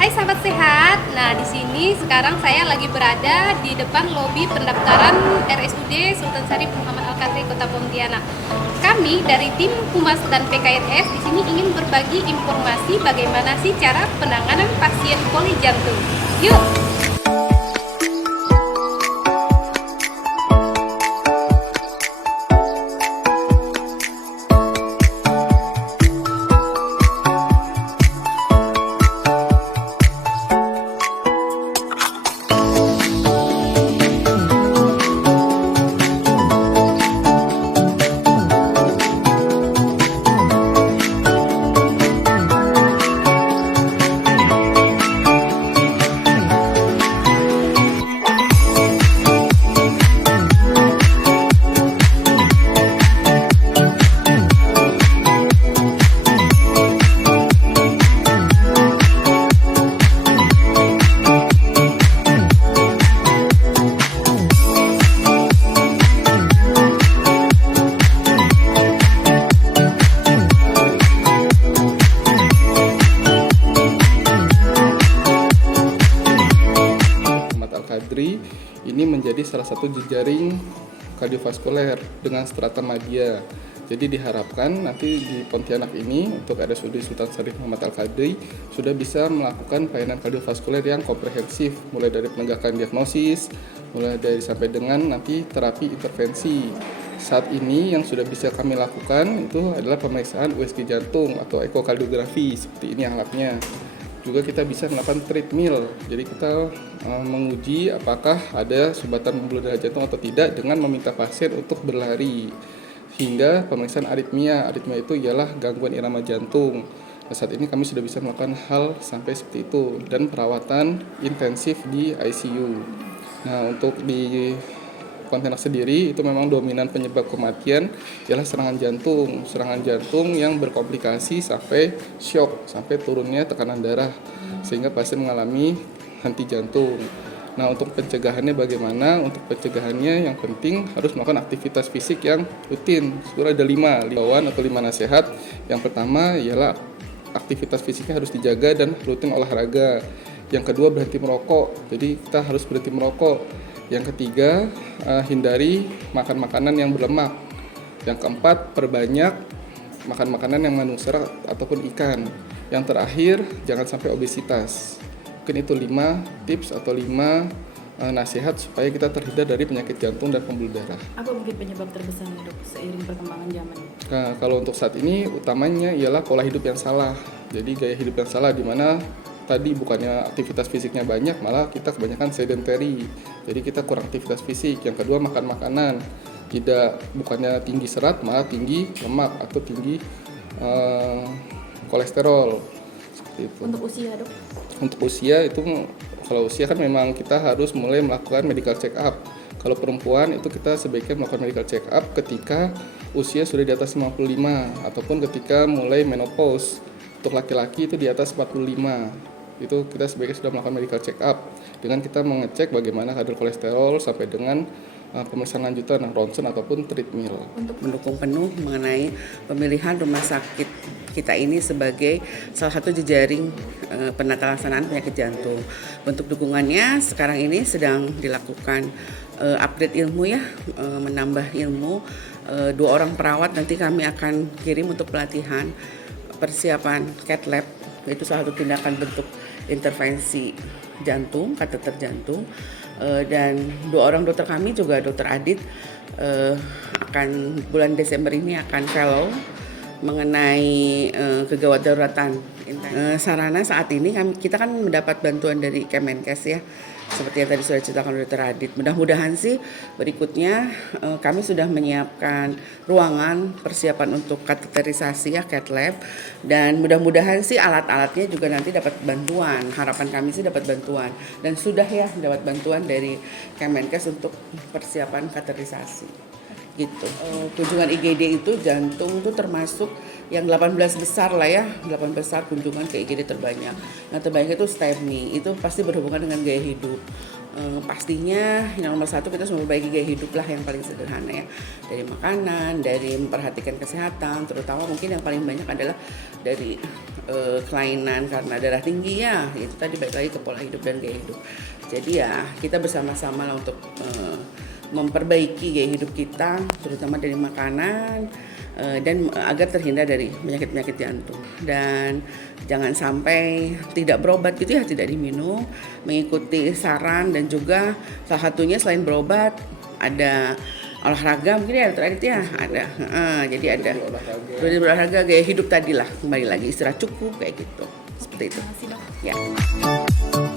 Hai sahabat sehat. Nah, di sini sekarang saya lagi berada di depan lobi pendaftaran RSUD Sultan Syarif Muhammad Al-Qadri Kota Pontianak. Kami dari tim Humas dan PKNS di sini ingin berbagi informasi bagaimana sih cara penanganan pasien poli jantung. Yuk. Al-Qadri ini menjadi salah satu jejaring kardiovaskuler dengan strata media. Jadi diharapkan nanti di Pontianak ini untuk RSUD Sultan Syarif Muhammad Al-Qadri sudah bisa melakukan pelayanan kardiovaskuler yang komprehensif, mulai dari penegakan diagnosis, mulai dari sampai dengan nanti terapi intervensi. Saat ini yang sudah bisa kami lakukan itu adalah pemeriksaan USG jantung atau ekokardiografi, seperti ini alatnya. Juga kita bisa melakukan treadmill, jadi kita menguji apakah ada sumbatan pembuluh darah jantung atau tidak dengan meminta pasien untuk berlari. Hingga pemeriksaan aritmia itu ialah gangguan irama jantung. Nah, saat ini kami sudah bisa melakukan hal sampai seperti itu dan perawatan intensif di ICU. Nah, untuk di Pontianak sendiri itu memang dominan penyebab kematian ialah serangan jantung yang berkomplikasi sampai shock, sampai turunnya tekanan darah sehingga pasien mengalami henti jantung. Nah, untuk pencegahannya bagaimana? Untuk pencegahannya yang penting harus melakukan aktivitas fisik yang rutin. Sebenarnya ada 5 nasihat. Yang pertama ialah aktivitas fisiknya harus dijaga dan rutin olahraga. Yang kedua, berhenti merokok. Jadi kita harus berhenti merokok. Yang ketiga, hindari makan makanan yang berlemak. Yang keempat, perbanyak makan makanan yang mengandung serat ataupun ikan. Yang terakhir, jangan sampai obesitas. Mungkin itu 5 tips atau 5 nasihat supaya kita terhindar dari penyakit jantung dan pembuluh darah. Apa mungkin penyebab terbesar dok seiring perkembangan zaman? Nah, kalau untuk saat ini utamanya ialah pola hidup yang salah. Jadi gaya hidup yang salah di mana tadi bukannya aktivitas fisiknya banyak, malah kita kebanyakan sedentary. Jadi kita kurang aktivitas fisik. Yang kedua, makan makanan bukannya tinggi serat, malah tinggi lemak atau tinggi kolesterol. Seperti itu. Untuk usia dok? Untuk usia itu, kalau usia kan memang kita harus mulai melakukan medical check up. Kalau perempuan itu kita sebaiknya melakukan medical check up ketika usia sudah di atas 55 ataupun ketika mulai menopause. Untuk laki-laki itu di atas 45. Itu kita sebaiknya sudah melakukan medical check up dengan kita mengecek bagaimana kadar kolesterol sampai dengan pemeriksaan lanjutan ronsen ataupun treadmill. Untuk mendukung penuh mengenai pemilihan rumah sakit kita ini sebagai salah satu jejaring penata laksanaan penyakit jantung. Bentuk dukungannya sekarang ini sedang dilakukan upgrade ilmu ya, menambah ilmu. 2 orang perawat nanti kami akan kirim untuk pelatihan persiapan cath lab, yaitu salah satu tindakan bentuk intervensi jantung, kateter jantung, dan 2 orang dokter kami juga dokter Adit akan bulan Desember ini akan fellow mengenai kegawat daruratan. Sarana saat ini kita kan mendapat bantuan dari Kemenkes ya, seperti yang tadi sudah diceritakan oleh Dr. Adit. Mudah-mudahan sih berikutnya kami sudah menyiapkan ruangan persiapan untuk kateterisasi ya, cath lab, dan mudah-mudahan sih alat-alatnya juga nanti dapat bantuan. Harapan kami sih dapat bantuan dan sudah ya dapat bantuan dari Kemenkes untuk persiapan kateterisasi. Gitu. Kunjungan IGD itu jantung itu termasuk yang 18 besar lah ya, 18 besar kunjungan ke IGD terbanyak. Nah terbanyak itu STEMI, itu pasti berhubungan dengan gaya hidup. Pastinya yang nomor satu kita harus memperbaiki gaya hidup lah, yang paling sederhana ya, dari makanan, dari memperhatikan kesehatan, terutama mungkin yang paling banyak adalah dari kelainan karena darah tinggi ya, itu tadi balik lagi ke pola hidup dan gaya hidup. Jadi ya kita bersama-sama lah untuk memperbaiki gaya hidup kita, terutama dari makanan, dan agar terhindar dari penyakit-penyakit jantung. Dan jangan sampai tidak berobat gitu ya, tidak diminum, mengikuti saran, dan juga salah satunya selain berobat ada olahraga mungkin ya terakhir ya, ada jadi ada berolahraga, gaya hidup tadi lah, kembali lagi istirahat cukup kayak gitu, seperti itu Terima kasih, Dok. ya.